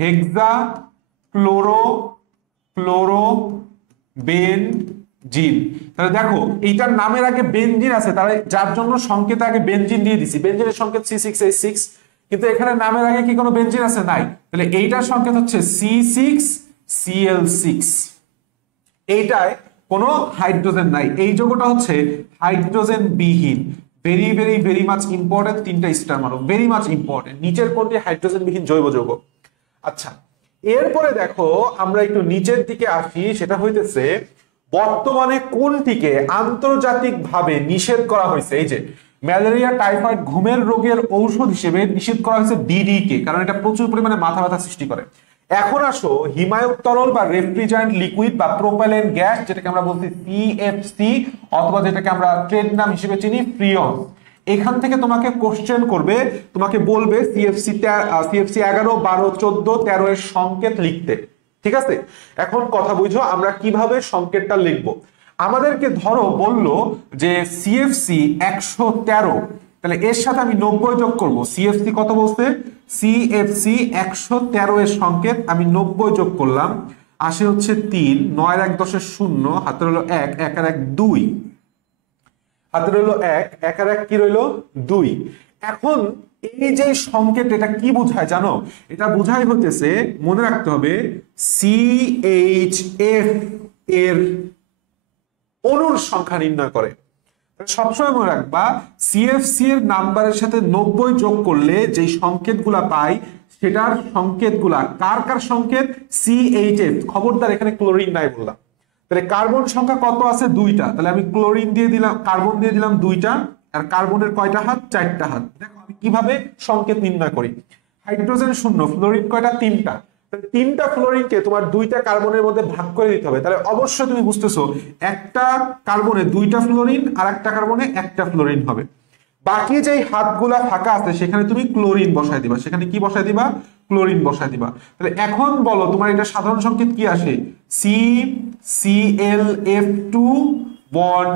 হেক্সাক্লোরোবেনজিন। তাহলে দেখো এইটার নামের আগে বেনজিন আছে, তাহলে যার জন্য সংকেত আগে বেনজিন দিয়ে দিছি। বেনজিনের সংকেত C6H6, কিন্তু এখানে নামের আগে কি কোনো বেনজিন আছে? নাই। তাহলে এইটার সংকেত হচ্ছে C6Cl6। এইটায় কোনো হাইড্রোজেন নাই, এই যৌগটা হচ্ছে হাইড্রোজেন বিহীন। Very very very much important, 3টা স্টার মারো, ভেরি মাচ ইম্পর্টেন্ট। নিচের কোনটি হাইড্রোজেন বিহীন জৈব যৌগ? আচ্ছা, এরপরে দেখো আমরা একটু নিচের দিকে আসি, সেটা হইতেছে বর্তমানে কোনটিকে আন্তর্জাতিকভাবে নিষেধ করা হয়েছে? এই যে ম্যালেরিয়া, টাইফয়েড, ঘুমের রোগের ঔষধ হিসেবে নিষেধ করা হয়েছে ডিডিকে, কারণ এটা প্রচুর পরিমাণে মাথা ব্যথা সৃষ্টি করে। এখন আসো হিমায়ক তরল বা রেফ্রিজারেন্ট লিকুইড বা প্রোপেলেন্ট গ্যাস, যেটাকে আমরা বলছি সিএফসি অথবা যেটাকে আমরা ট্রেড নাম হিসেবে চিনি ফ্রিয়ন। এখান থেকে তোমাকে কোশ্চেন করবে, তোমাকে বলবে সিএফসি 11, 12, 14, 13 এর সংকেত লিখতে। ঠিক আছে, এখন কথা বুঝো আমরা কিভাবে সংকেতটা লিখবো। আমাদেরকে ধরো বললো যে সিএফসি 113, তাহলে এর সাথে আমি 90 যোগ করব। সিএফসি কত বলছে? সিএফসি 113 এর সংকেত আমি 90 যোগ করলাম, আসে হচ্ছে 3, 9 এর 1 10 এর 0, হাতে রইল 1, 1 আর 1 2, হাতে রইল 1, 1 আর 1 কি রইল 2। এখন এই যে সংকেত, এটা কি বোঝায় জানো? এটা বোঝায় হতেছে, মনে রাখতে হবে, সিএইচএফ এর অণুর সংখ্যা নির্ণয় করে। সবসময় মনে রাখবা সিএফসি এর নাম্বারের সাথে 90 যোগ করলে যে সংকেতগুলা পাই, সেটার সংকেতগুলা কার কার সংকেত? সিএইচএফ। খবরদার এখানে ক্লোরিন নাই বললাম। তাহলে কার্বন সংখ্যা কত আছে? 2টা। তাহলে আমি ক্লোরিন দিয়ে দিলাম, কার্বন দিয়ে দিলাম 2টা, আর কার্বনের কয়টা হাত? 4টা হাত। দেখো আমি কিভাবে সংকেত নির্ণয় করি। হাইড্রোজেন 0, ফ্লোরিন কয়টা? 3টা। তাহলে 3টা ফ্লোরিনকে তোমার 2টা কার্বনের মধ্যে ভাগ করে দিতে হবে। তাহলে অবশ্যই তুমি বুঝতেছো একটা কার্বনে 2টা ফ্লোরিন আর একটা কার্বনে 1টা ফ্লোরিন হবে। বাকি যেই হাতগুলা ফাঁকা আছে সেখানে তুমি ক্লোরিন বসায় দিবা। সেখানে কি বসায় দিবা? ক্লোরিন বসায় দিবা। তাহলে এখন বলো তোমার এটা সাধারণ সংকেত কি আসে? C Cl(F2) bond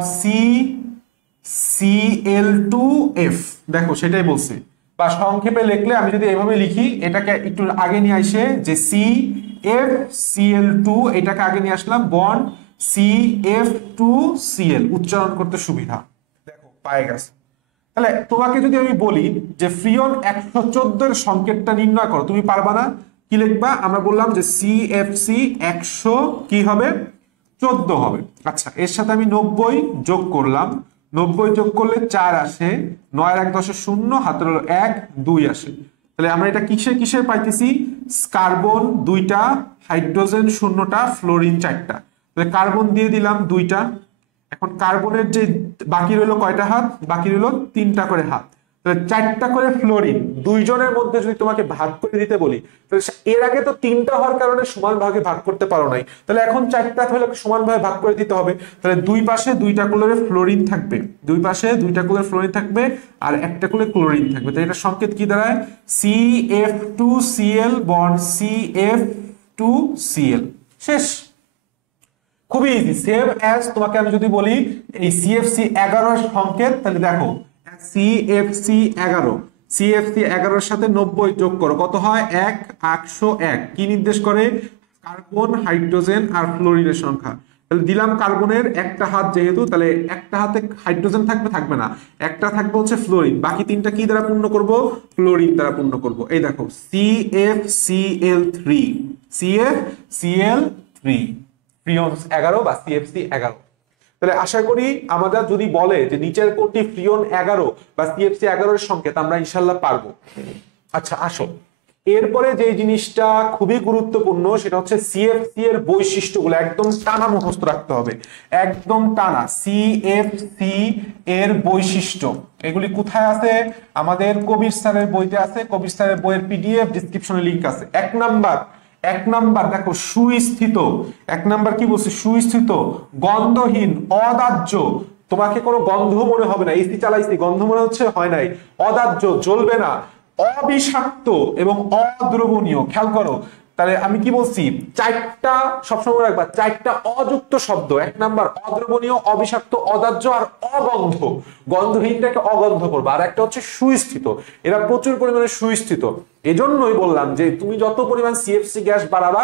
CCl2F। দেখো সেটাই বলছি। বা সংক্ষেপে লিখলে আমি যদি এভাবে লিখি, এটাকে একটু আগে নিয়ে আসে যে CFCl2, এটাকে আগে নিয়ে আসলাম বন্ড CF2Cl, উচ্চারণ করতে সুবিধা। দেখো পায়ে গেছে। তাহলে তোমাকে যদি আমি বলি যে ফ্রিয়ন 114 এর সংকেতটা নির্ণয় করো, তুমি পারবা না? কি লিখবা? আমরা বললাম যে CFC 100 কি হবে? 14 হবে। আচ্ছা, এর সাথে আমি 90 যোগ করলাম, 90 যোগ করলে 4 আসে, 9 আর 1 10 0, হাতের হলো 1 2 আসে। তাহলে আমরা এটা কিসের কিসের পাইতেছি? কার্বন 2টা, হাইড্রোজেন 0টা, ফ্লোরিন 4টা। তাহলে কার্বন দিয়ে দিলাম 2টা। এখন কার্বনের যে বাকি রইলো কয়টা হাত? বাকি রইলো 3টা করে হাত। তাহলে 4টা করে ফ্লোরিন দুইজনের মধ্যে যদি তোমাকে ভাগ করে দিতে বলি, তাহলে এর আগে তো 3টা হওয়ার কারণে সমান ভাগে ভাগ করতে পারো নাই, তাহলে এখন 4টা হলে সমান ভাবে ভাগ করে দিতে হবে। তাহলে দুই পাশে 2টা করে ফ্লোরিন থাকবে, দুই পাশে 2টা করে ফ্লোরিন থাকবে, আর একটা করে ক্লোরিন থাকবে। তাহলে এটা সংকেত কি দাঁড়ায়? CF2Cl bond CF2Cl। শেষ। খুবই ইজি। সেম অ্যাজ তোমাকে আমি যদি বলি এই CFC11 এর সংকেত, তাহলে দেখো CFC11, CFC11 এর সাথে 90 যোগ করো, কত হয়? 101। কি নির্দেশ করে? কার্বন, হাইড্রোজেন আর ফ্লোরিনের সংখ্যা। তাহলে দিলাম কার্বনের একটা হাত, যেহেতু তাহলে একটা হাতে হাইড্রোজেন থাকবে, থাকবে না, একটা থাকবে হচ্ছে ফ্লোরিন। বাকি 3টা কি দ্বারা পূর্ণ করব? ফ্লোরিন দ্বারা পূর্ণ করব। এই দেখো CFCl3, CFCl3, ফ্রিয়ন 11 বা CFC11। তাহলে আশা করি আমাদের যদি বলে যে নিচের কোনটি ফ্রিয়ন 11 বা CFC11 এর সংকেত, আমরা ইনশাল্লাহ পারবো। আচ্ছা আসো, এরপরে যে জিনিসটা খুবই গুরুত্বপূর্ণ সেটা হচ্ছে CFC এর বৈশিষ্ট্যগুলো একদম টানা মুখস্থ রাখতে হবে, একদম টানা। CFC এর বৈশিষ্ট্য এগুলি কোথায় আছে? আমাদের কবির স্যারের বইতে আছে, কবির স্যারের বইয়ের PDF ডেসক্রিপশনে লিংক আছে। এক নাম্বার দেখো সুস্থিত। 1 নাম্বার কি বলছে? সুস্থিত, গন্ধহীন, অদাহ্য। তোমাকে কোনো গন্ধ মনে হবে না, এসি চালাইছি গন্ধ মনে হচ্ছে, হয় নাই। অদাহ্য, জ্বলবে না, অবিষাক্ত এবং অদ্রবণীয়। খেয়াল করো, তাহলে আমি কি বলছি? 4টা সবসময় রাখবা, 4টা অযুক্ত শব্দ। 1 নাম্বার অদ্রবণীয়, অবিষাক্ত, অদাহ্য আর অগন্ধ। গন্ধহীনটাকে অগন্ধ করবা। আর একটা হচ্ছে সুস্থিত, এরা প্রচুর পরিমাণে সুস্থিত। এজন্যই বললাম যে তুমি যত পরিমাণ CFC গ্যাস বাড়াবা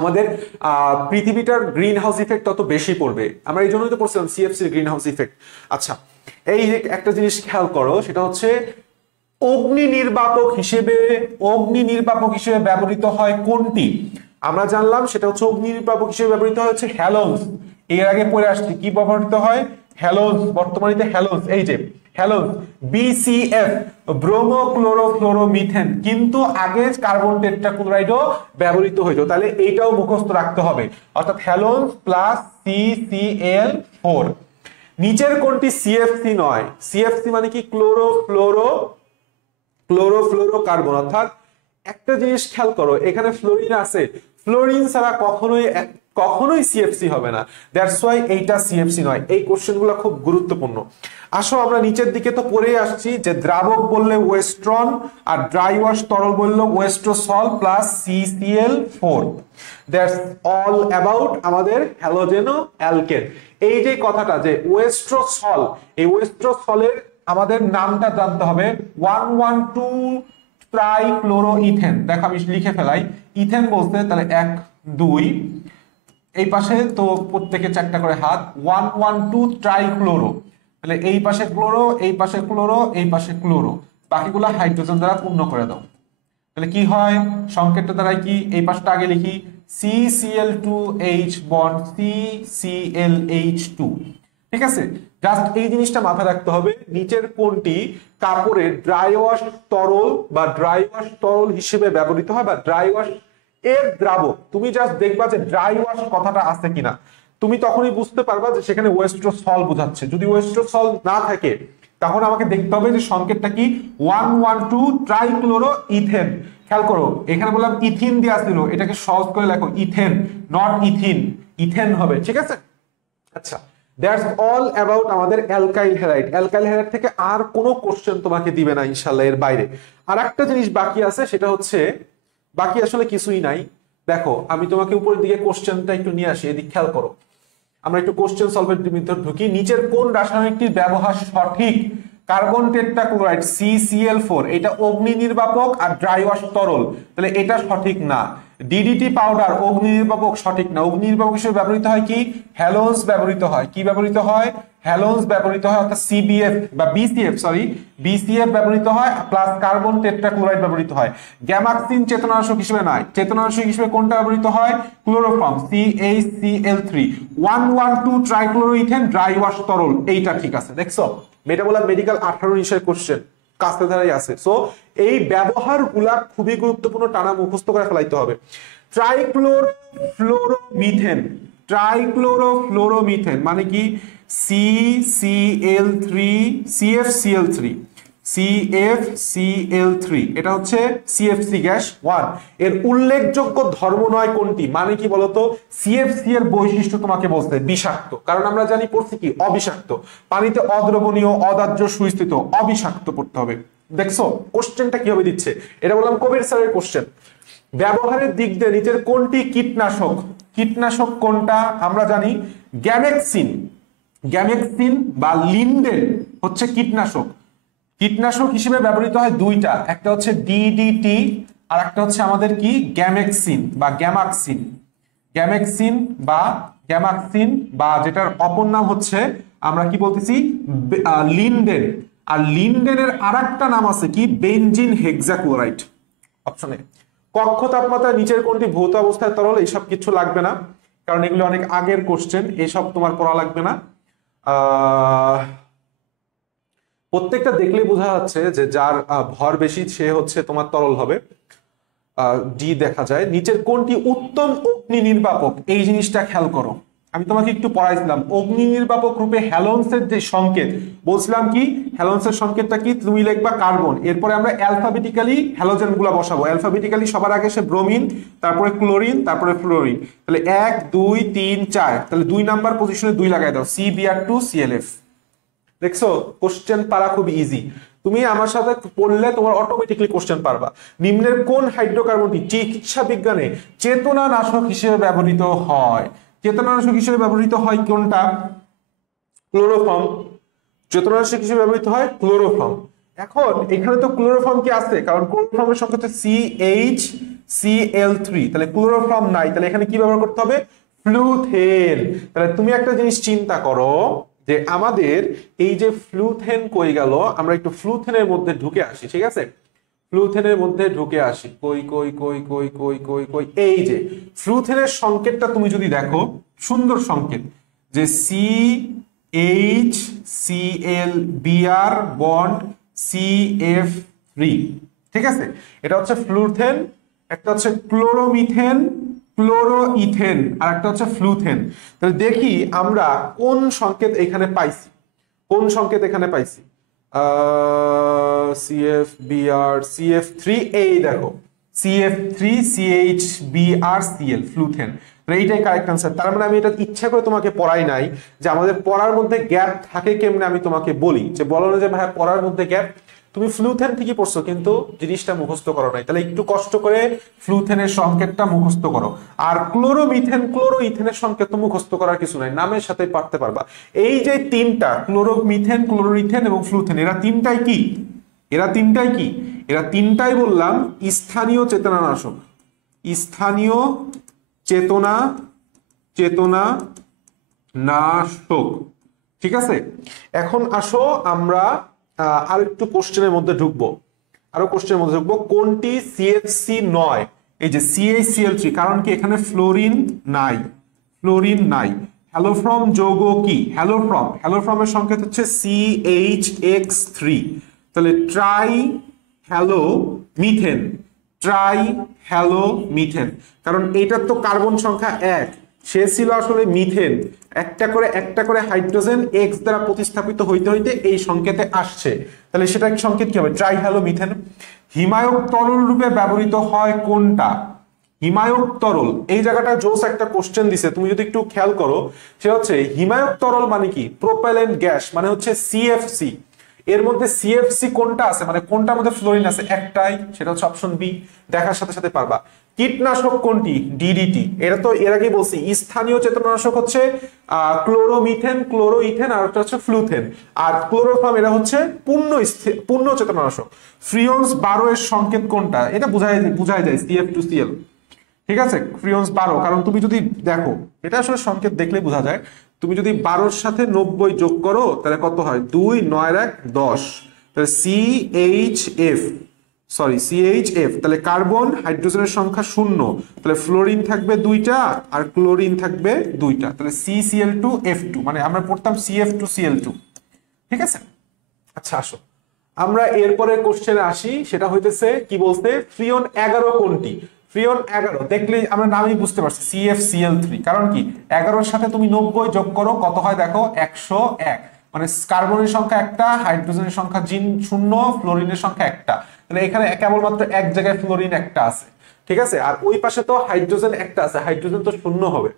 আমাদের পৃথিবীটার গ্রিন হাউস ইফেক্ট তত বেশি পড়বে। আমরা এই জন্যই তো পড়ছিলাম CFC গ্রিন হাউস ইফেক্ট। আচ্ছা, এই একটা জিনিস খেয়াল করো, সেটা হচ্ছে অগ্নি নির্বাপক হিসেবে ব্যবহৃত হয় কোনটি? আমরা জানলাম সেটা হচ্ছে অগ্নি নির্বাপক হিসেবে ব্যবহৃত হচ্ছে হ্যালোজ। এর আগে পড়ে আসছি কি ব্যবহৃত হয়? হ্যালোজ। বর্তমানে হ্যালোজ, এই যে হ্যালোজ BCF, ব্রোমোক্লোরোফ্লোরোমিথেন, কিন্তু আগে কার্বন টেট্রাক্লোরাইডও ব্যবহৃত হইতো। তাহলে এইটাও মুখস্থ রাখতে হবে, অর্থাৎ হ্যালোজ প্লাস CCl4। নিচের কোনটি CFC নয়? CFC মানে কি? ক্লোরোফ্লোরোকার্বন। অর্থাৎ একটা জিনিস খেয়াল করো, এখানে ফ্লোরিন আছে, ফ্লোরিন ছাড়া কখনোই CFC হবে না। দ্যাটস ওয়াই এইটা CFC নয়। এই কোশ্চেনগুলো খুব গুরুত্বপূর্ণ। আসো আমরা নিচের দিকে তো পড়েই আসছি যে দ্রাবক বললে ওয়েস্ট্রন, আর ড্রাই ওয়াশ তরল বললে Westrosol plus CCl4। That's all about আমাদের হ্যালোজেনো অ্যালকেন। এই যে কথাটা যে ওয়েস্ট্রোসল, এই ওয়েস্ট্রোসলের আমাদের নামটা জানতে হবে। 112 ট্রাইক্লোরোইথেন। দেখো আমি লিখে ফেলাই, ইথেন বলতে তাহলে 1 2, এই পাশে তো প্রত্যেকে 4টা করে হাত, 112 ট্রাইক্লোরো। তাহলে এই পাশে ক্লোরো, এই পাশে ক্লোরো, এই পাশে ক্লোরো, বাকিগুলো হাইড্রোজেন দ্বারা পূর্ণ করে দাও। তাহলে কি হয়? সংকেতটা দ্বারা কি? এই পাশটা আগে লিখি, CCl2H বন্ড CClH2। ঠিক আছে, জাস্ট এই জিনিসটা মাথায় রাখতে হবে। নিচের কোনটি কাপড়ের ড্রাই ওয়াশ তরল বা ড্রাই ওয়াশ তরল হিসেবে ব্যবহৃত হয় বা ড্রাই ওয়াশ এর দ্রাবক? তুমি জাস্ট দেখবা যে ড্রাই ওয়াশ কথাটা আছে কিনা। তুমি তখনই বুঝতে পারবা যে সেখানে ওয়েস্ট্রোসল বোঝাচ্ছে। যদি ওয়েস্ট্রোসল না থাকে তখন আমাকে দেখতে হবে যে সংকেতটা কি 112 ট্রাইক্লোরো ইথেন। খেয়াল করো এখানে বললাম ইথিন দেওয়া ছিল, এটাকে সহজ করে লেখো ইথেন, নট ইথিন, ইথেন হবে, ঠিক আছে। আচ্ছা, দ্যাটস অল অ্যাবাউট আমাদের অ্যালকাইল হ্যালাইড। অ্যালকাইল হ্যালাইড থেকে আর কোনো কোশ্চেন তোমাকে দিবে না ইনশাআল্লাহ এর বাইরে। আর একটা জিনিস বাকি আছে, সেটা হচ্ছে বাকি আসলে কিছুই নাই। দেখো আমি তোমাকে উপরের দিকে কোশ্চেনটা একটু নিয়ে আসি, এদিক খেয়াল করো। আমরা একটু কোশ্চেন সলভের ভিতর ঢুকি। নিচের কোন রাসায়নিকটির ব্যবহার সঠিক? কার্বন টেট্রাক্লোরাইড CCl4, এটা অগ্নি নির্বাপক আর ড্রাই ওয়াশ তরল, তাহলে এটা সঠিক না। ডিডিটি পাউডার অগ্নি নির্বাপক, সঠিক না। অগ্নি নির্বাপক হিসেবে ব্যবহৃত হয় কি? হ্যালোনস ব্যবহৃত হয়। কি ব্যবহৃত হয়? হ্যালোনস ব্যবহৃত হয়, অর্থাৎ CBF বা BCF, সরি BCF ব্যবহৃত হয়, প্লাস কার্বন টেট্রাক্লোরাইড ব্যবহৃত হয়। গ্যামাক্সিন চেতনানাশক হিসেবে নয়। চেতনানাশক হিসেবে কোনটা ব্যবহৃত হয়? Chloroform CaCl3। 112 ট্রাইক্লোরোইথেন ড্রাই ওয়াশ তরল, এইটা ঠিক আছে। দেখছো মেটাবোলাম মেডিকেল 18 নিশের কোশ্চেন কাছে ধারাই আছে। সো এই ব্যবহারগুলা খুবই গুরুত্বপূর্ণ, টানা মুখস্থ করে ফেলাইতে হবে। ট্রাইক্লোরোফ্লোরোমিথেন, ট্রাইক্লোরোফ্লোরোমিথেন মানে কি? CCl3 CFCl3 CFCl3, এটা হচ্ছে CFC গ্যাস 1। এর উল্লেখযোগ্য ধর্ম নয় কোনটি? মানে কি বলতো? CFC এর বৈশিষ্ট্য তোমাকে বলতে বিষাক্ত, কারণ আমরা জানি পড়ছি কি অবিষাক্ত, পানিতে অদ্রবণীয়, অদাহ্য, সুস্থিত, অবিষাক্ত পড়তে হবে। দেখছো কোশ্চেনটা কিভাবে দিচ্ছে, এটা বললাম কবির স্যারের কোশ্চেন। ব্যবহারের দিক দিয়ে নিচের কোনটি কীটনাশক? কীটনাশক কোনটা? আমরা জানি গ্যামেক্সিন, গ্যামেক্সিন বা লিন্ডেন হচ্ছে কীটনাশক। কীটনাশক হিসেবে ব্যবহৃত হয় দুইটা, একটা হচ্ছে ডিডিটি আর একটা হচ্ছে আমাদের কি গ্যামেক্সিন বা গ্যামাক্সিন। গ্যামেক্সিন বা গ্যামাক্সিন বা যেটার অপর নাম হচ্ছে আমরা কি বলতেছি লিন্ডেন। আর লিন্ডেনের আরেকটা নাম আছে কি? Benzene hexachloride. অপশনে কক্ষ তাপমাত্রায় নিচের কোনটি ভৌত অবস্থায় তরল? এইসব কিছু লাগবে না, কারণ এগুলো অনেক আগের কোশ্চেন, এসব তোমার পড়া লাগবে না। প্রত্যেকটা দেখলেই বোঝা যাচ্ছে যে যার ভর বেশি সে হচ্ছে তোমার তরল হবে। ডি দেখা যায়। নিচের কোনটি উত্তম অগ্নি নির্বাপক? এই জিনিসটা খেয়াল করো, আমি তোমাকে একটু পড়াইছিলাম অগ্নি নির্বাপক রূপে হ্যালোনসের যে সংকেত বলছিলাম কি? হ্যালোনসের সংকেতটা কি? তুমি লিখবা কার্বন, এরপরে আমরা অ্যালফাবেটিক্যালি হ্যালোজেন গুলা বসাবো। অ্যালফাবেটিক্যালি সবার আগে সে ব্রোমিন, তারপরে ক্লোরিন, তারপরে ফ্লোরিন। তাহলে 1 2 3 4, তাহলে 2 নাম্বার পজিশনে 2 লাগাই দাও, CBr2ClF। দেখছো কোশ্চেন পারা খুব ইজি, তুমি আমার সাথে পড়লে তোমার অটোমেটিকলি কোশ্চেন পারবা। নিম্নের কোন হাইড্রোকার্বনটি চিকিৎসা বিজ্ঞানে চেতনানাশক হিসেবে ব্যবহৃত হয়? চেতনানাশক হিসেবে ব্যবহৃত হয় কোনটা? ক্লোরোফর্ম। চেতনানাশক হিসেবে ব্যবহৃত হয় ক্লোরোফর্ম। এখন এখানে তো ক্লোরোফর্ম কি আছে, কারণ ক্লোরোফর্মের সংখ্যা হচ্ছে CHCl3, তাহলে ক্লোরোফর্ম নাই, তাহলে এখানে কি ব্যবহার করতে হবে? ফ্লুথেন। তাহলে তুমি একটা জিনিস চিন্তা করো যে আমাদের এই যে ফ্লুথেন কই গেল, আমরা একটু ফ্লুথেনের মধ্যে ঢুকে আসি, ঠিক আছে? ফ্লুথেনের মধ্যে ঢুকে আসি, কই কই কই কই কই কই কই, এই যে ফ্লুথেনের সংকেতটা তুমি যদি দেখো, সুন্দর সংকেত, যে CHClBr বন্ড CF3, ঠিক আছে? এটা হচ্ছে ফ্লুথেন, একটা হচ্ছে ক্লোরোমিথেন, ক্লোরোইথেন, আর একটা হচ্ছে ফ্লুথেন। তাহলে দেখি আমরা কোন সংকেত এখানে পাইছি, কোন সংকেত এখানে পাইছি। CFBr CF3, এই দেখো CF3CHBrCl ফ্লুথেন, এইটাই কারেক্ট আনসার। তার মানে আমি এটা ইচ্ছা করে তোমাকে পড়াই নাই যে আমাদের পড়ার মধ্যে গ্যাপ থাকে কেমনে, আমি তোমাকে বলি যে বলো না যে ভাই পড়ার মধ্যে গ্যাপ, তুমি ফ্লুথেন ঠিকই পড়ছো কিন্তু জিনিসটা মুখস্থ করো নাই, তাহলে একটু কষ্ট করে ফ্লুথেনের সংকেতটা মুখস্থ করো। আর ক্লোরোমিথেন ক্লোরোইথেনের সংকেত তো মুখস্থ করার কিছু নাই, নামের সাথে পারতে পারবা। এই যে তিনটা ক্লোরোমিথেন, ক্লোরোইথেন এবং ফ্লুথেন, এরা তিনটাই কি? এরা তিনটাই কি? এরা তিনটাই বললাম স্থানীয় চেতনানাশক। স্থানীয় চেতনানাশক, ঠিক আছে? এখন আসো আমরা আর একটু কোশ্চেনের মধ্যে ঢুকবো, আরো কোশ্চেনের মধ্যে ঢুকবো। কোনটি CFC নয়? এই যে CHCl3, কারণ কি এখানে ফ্লোরিন নাই, ফ্লোরিন নাই। হ্যালোফ্রম যৌগ কি? হ্যালোফ্রম, হ্যালোফ্রমের সংকেত হচ্ছে CHX3, তাহলে try hello methane, try hello methane, কারণ এইটার তো কার্বন সংখ্যা 1, সে ছিল আসলে মিথেন। একটা করে হাইড্রোজেন এক্স দ্বারা প্রতিস্থাপিত হইতে হইতে এই সংকেতে আসছে, তাহলে সেটা সংকেত কি হবে? ট্রাইহ্যালোমিথেন। হিমায়ক তরল রূপে ব্যবহৃত হয় কোনটা? হিমায়ক তরল, এই জায়গাটা জোস একটা কোশ্চেন দিছে, তুমি যদি একটু খেয়াল করো, সেটা হচ্ছে হিমায়ক তরল মানে কি? প্রোপেলেন্ট গ্যাস মানে হচ্ছে সিএফসি। এর মধ্যে সিএফসি কোনটা আছে, মানে কোনটার মধ্যে ফ্লোরিন আছে? একটাই, সেটা হচ্ছে অপশন বি। দেখার সাথে সাথে পারবা। কীটনাশক কোনটি? ডিডিটি। এটা তো এর আগেই বলছি, স্থানীয় চেতনানাশক হচ্ছে ক্লোরোমিথেন, ক্লোরোইথেন, আর একটা হচ্ছে ফ্লুথেন। আর ক্লোরোফর্ম এরা হচ্ছে পূর্ণ চেতনানাশক। ফ্রিয়ন্স 12 এর সংকেত কোনটা? এটা বুঝাই যায় CF2Cl। ঠিক আছে, ফ্রিয়ন্স 12, কারণ তুমি যদি দেখো, এটা আসলে সংকেত দেখলে বোঝা যায়। তুমি যদি 12-র সাথে 90 যোগ করো তাহলে কত হয়? 2 9 1 10, তাহলে CHF, তাহলে কার্বন হাইড্রোজেনের সংখ্যা 0, তাহলে ফ্লোরিন থাকবে 2টা আর ক্লোরিন থাকবে 2টা, তাহলে CCl2F2, মানে আমরা পড়তাম CF2Cl2। ঠিক আছে, আচ্ছা আসো আমরা এরপরে কোশ্চেনে আসি, সেটা হইতেছে কি বলতে, ফ্রিয়ন 11 কোনটি? ফ্রিয়ন 11 দেখলে আমরা নামই বুঝতে পারছি, CFCl3। কারণ কি, 11-র সাথে তুমি 90 যোগ করো, কত হয় দেখো? 101, মানে কার্বনের সংখ্যা একটা, হাইড্রোজেনের সংখ্যা 0, ফ্লোরিনের সংখ্যা একটা, তাহলে এখানে কেবলমাত্র এক জায়গায় ফ্লোরিন একটা আছে। ঠিক আছে, আর ওই পাশে তো হাইড্রোজেন একটা আছে, হাইড্রোজেন তো 0 হবে।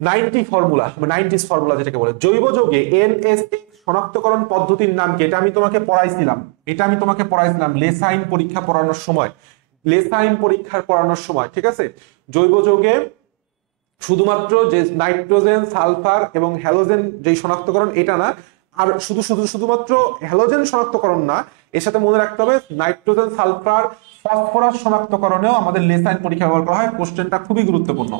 90 ফর্মুলা, 90s ফর্মুলা যেটাকে বলে, জৈব যৌগে NH শনাক্তকরণ পদ্ধতির নাম কি? এটা আমি তোমাকে পড়াইছিলাম লেসাইন পরীক্ষা পড়ানোর সময়, ঠিক আছে। জৈব যৌগে শুধুমাত্র যে নাইট্রোজেন, সালফার এবং হ্যালোজেন যে শনাক্তকরণ, এটা না, আর শুধুমাত্র হ্যালোজেন শনাক্তকরণ না, এর সাথে মনে রাখতে হবে নাইট্রোজেন, সালফার, ফসফরাস শনাক্তকরণেও আমাদের লেসাইন পরীক্ষা ব্যবহার করা হয়। কোশ্চেনটা খুবই গুরুত্বপূর্ণ।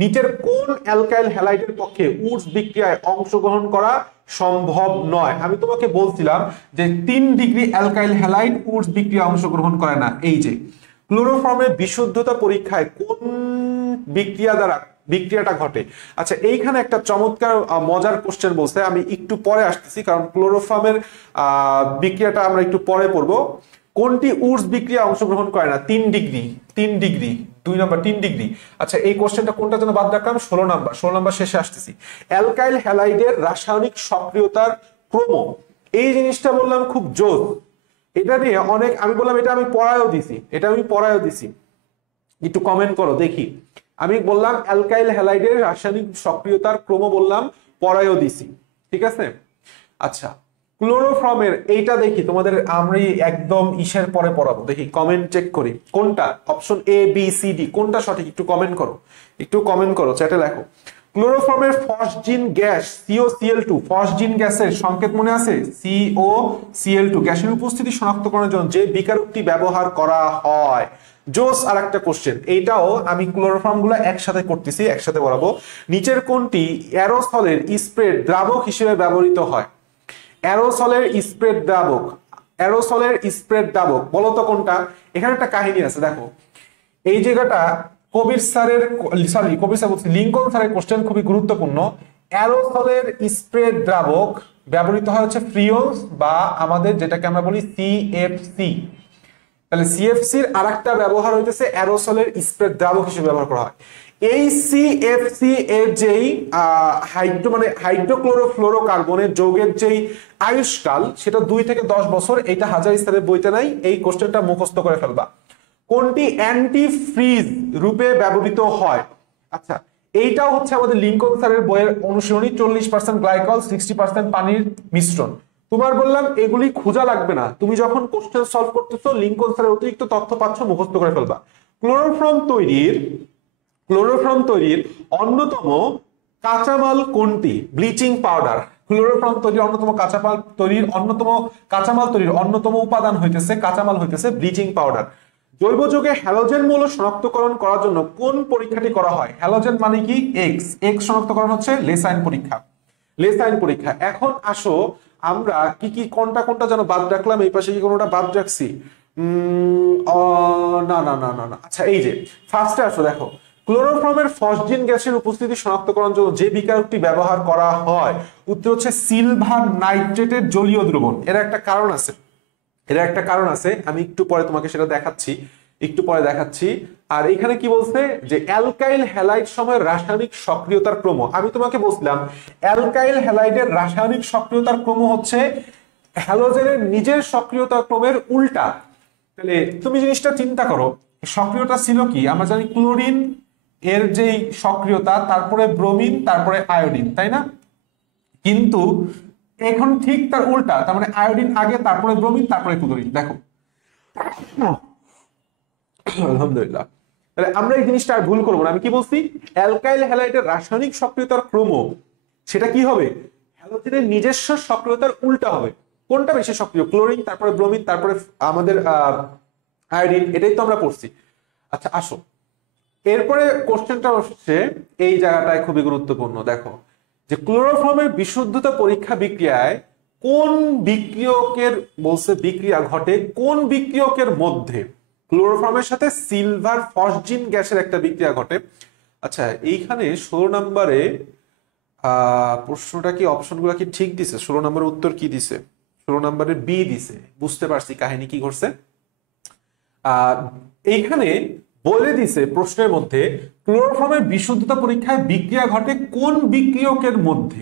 নিচের কোন অ্যালকাইল হ্যালাইডের পক্ষে উডস বিক্রিয়ায় অংশগ্রহণ করা সম্ভব নয়? আমি তোমাকে বলছিলাম যে 3 ডিগ্রি অ্যালকাইল হ্যালাইড উডস বিক্রিয়ায় অংশগ্রহণ করে না। এই যে ক্লোরোফর্মের বিশুদ্ধতা পরীক্ষায় কোন বিক্রিয়াটা ঘটে? আচ্ছা, এইখানে একটা চমৎকার মজার কোশ্চেন বলছে, আমি একটু পরে আসতেছি, কারণ ক্লোরোফর্মের বিক্রিয়াটা আমরা একটু পরে পড়বো। কোনটি উডস বিক্রিয়া অংশগ্রহণ করে না? 3 ডিগ্রি, 2 নাম্বার 3 ডিগ্রি। আচ্ছা, এই কোশ্চেনটা কোনটা যেন বাদ রাখলাম? 16 নাম্বার শেষে আসতেছি। অ্যালকাইল হ্যালাইডের রাসায়নিক সক্রিয়তার ক্রম, এই জিনিসটা বললাম খুব জোর। এটা নিয়ে অনেক আমি বললাম, এটা আমি পড়ায়ও দিছি, একটু কমেন্ট করো দেখি। আমি বললাম অ্যালকাইল হ্যালাইডের রাসায়নিক সক্রিয়তার ক্রম, বললাম পড়ায়ও দিছি। ঠিক আছে, আচ্ছা ক্লোরোফর্মের এইটা দেখি তোমাদের, আমরা একদম ইসের পরে পড়াবো, দেখি কমেন্ট চেক করি কোনটা অপশন ABCD কোনটা সঠিক। একটু কমেন্ট করো, চ্যাটে লেখো। ক্লোরোফর্মের ফসজিন গ্যাস COCl2, ফসজিন গ্যাসের সংকেত মনে আছে? COCl2, গ্যাসের উপস্থিতি শনাক্তকরণের জন্য যে বিকারকটি ব্যবহার করা হয়। জোস আর একটা কোশ্চেন, এইটাও আমি ক্লোরোফর্ম গুলো একসাথে করতেছি, একসাথে বলাবো। নিচের কোনটি অ্যারোসলের স্প্রেড দ্রাবক হিসেবে ব্যবহৃত হয়? অ্যারোসলের স্প্রেড দ্রাবক বলতো কোনটা? এখানে একটা কাহিনী আছে, দেখো এই জায়গাটা লিঙ্কন স্যারের কোশ্চেন খুবই গুরুত্বপূর্ণ। অ্যারোসলের স্প্রেড দ্রাবক ব্যবহৃত হয় হচ্ছে ফ্রিয়ন্স, বা আমাদের যেটাকে আমরা বলি CFC। তাহলে CFCর আরেকটা ব্যবহার হইতেছে অ্যারোসলের স্প্রেড দ্রাবক হিসেবে ব্যবহার করা হয়। এই CFC এর যেই হাইড্রোক্লোরোফ্লোরোকার্বনের যৌগের যেই আয়ুষ্কাল, সেটা 2 থেকে 10 বছর। এইটা হাজার স্তরের বইতে নাই, এই কোশ্চেনটা মুখস্থ করে ফেলবা। কোনটি অ্যান্টি ফ্রিজ রূপে ব্যবহৃত হয়? আচ্ছা, এইটাও হচ্ছে আমাদের লিঙ্কন স্যারের বইয়ের অনুশীলনী, 40% গ্লাইকল, 60% পানির মিশ্রণ। তোমার বললাম এগুলি খোঁজা লাগবে না, তুমি যখন কোশ্চেন সলভ করতেছো লিঙ্কন স্যারের অতিরিক্ত তথ্য পাচ্ছ, মুখস্থ করে ফেলবা। ক্লোরোফর্ম তৈরির অন্যতম কাঁচামাল কোনটি? Bleaching powder. ক্লোরোফর্ম তৈরির অন্যতম কাঁচামাল তৈরির অন্যতম উপাদান হইতেছে, কাঁচামাল হইতেছে ব্লিচিং পাউডার। জৈব যৌগে হ্যালোজেন মৌল শনাক্তকরণ করার জন্য কোন পরীক্ষাটি করা হয়? হ্যালোজেন মানে কি? এক্স শনাক্তকরণ হচ্ছে লেসাইন পরীক্ষা। এখন আসো আমরা কি কোনটা যেন বাদ রাখলাম, এই পাশে কি কোনটা বাদ রাখছি? না। আচ্ছা, এই যে ফার্স্টে আসো, দেখো ক্লোরোফর্মের ফসজিন গ্যাসের উপস্থিতি শনাক্তকরণের জন্য যে বিকারকটি ব্যবহার করা হয়, উত্তর হচ্ছে সিলভার নাইট্রেটের জলীয় দ্রবণ। এর একটা কারণ আছে, আমি একটু পরে তোমাকে সেটা দেখাচ্ছি। একটু পরে দেখাচ্ছি। আর এখানে কি বলছে যে অ্যালকাইল হ্যালাইড সময়ের রাসায়নিক সক্রিয়তার ক্রম। আমি তোমাকে বলছিলাম অ্যালকাইল হ্যালাইডের রাসায়নিক সক্রিয়তার ক্রম হচ্ছে হ্যালোজেনের নিজের সক্রিয়তা ক্রমের উল্টা। তাহলে তুমি জিনিসটা চিন্তা করো, সক্রিয়তা ছিল কি? আমরা জানি ক্লোরিন এর যেই সক্রিয়তা, তারপরে ব্রোমিন, তারপরে আয়োডিন, তাই না? কিন্তু এখন ঠিক তার উল্টা, তার মানে আয়োডিন আগে, তারপরে ব্রোমিন, তারপরে ক্লোরিন। দেখো, আলহামদুলিল্লাহ। তাহলে আমরা এই জিনিসটা আর ভুল করবো না। আমি কি বলছি? অ্যালকাইল হ্যালাইডের রাসায়নিক সক্রিয়তার ক্রম সেটা কি হবে? হ্যালোজেনের নিজস্ব সক্রিয়তার উল্টা হবে। কোনটা বেশি সক্রিয়? ক্লোরিন, তারপরে ব্রোমিন, তারপরে আমাদের আয়োডিন। এটাই তো আমরা পড়ছি। আচ্ছা আসো, এরপরে কোশ্চেনটা হচ্ছে এই জায়গাটায় খুবই গুরুত্বপূর্ণ। দেখো যে ক্লোরোফর্মের বিশুদ্ধতা পরীক্ষা বিক্রিয়ায় কোন বিক্রিয়কের বলছে বিক্রিয়া ঘটে, কোন বিক্রিয়কের মধ্যে ক্লোরোফর্মের সাথে সিলভার ফসজিন গ্যাসের একটা বিক্রিয়া ঘটে। আচ্ছা এইখানে 16 নম্বরে প্রশ্নটা কি, অপশনগুলো কি ঠিক দিছে? 16 নম্বরের উত্তর কি দিছে? 16 নম্বরের বি দিছে। বুঝতে পারছি কাহিনী কি ঘটছে। এইখানে বলে দিছে প্রশ্নের মধ্যে ক্লোরোফর্মের বিশুদ্ধতা পরীক্ষায় বিক্রিয়া ঘটে কোন বিক্রিয়কের মধ্যে।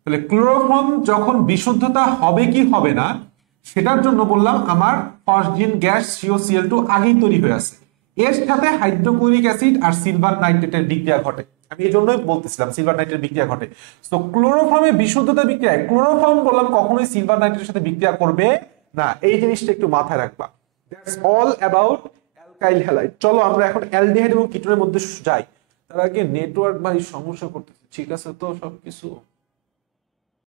তাহলে ক্লোরোফর্ম যখন বিশুদ্ধতা হবে কি হবে না, সেটার জন্য বললাম আমার ফসজিন গ্যাস COCl2 আগেই তৈরি হয়ে আছে, এর সাথে হাইড্রোক্লোরিক অ্যাসিড আর সিলভার নাইট্রেটের বিক্রিয়া ঘটে। আমি এই জন্যই বলতেছিলাম সিলভার নাইট্রেট বিক্রিয়া ঘটে। তো ক্লোরোফর্মের বিশুদ্ধতা বিক্রিয়ায় ক্লোরোফর্ম বললাম কখনোই সিলভার নাইট্রেটের সাথে বিক্রিয়া করবে না। এই জিনিসটা একটু মাথায় রাখবা। That's all about alkyl halide. চলো আমরা এখন অ্যালডিহাইড এবং কিটোনের মধ্যে যাই। তার আগে নেটওয়ার্ক ভাই সমস্যা করতেছে, ঠিক আছে তো সবকিছু?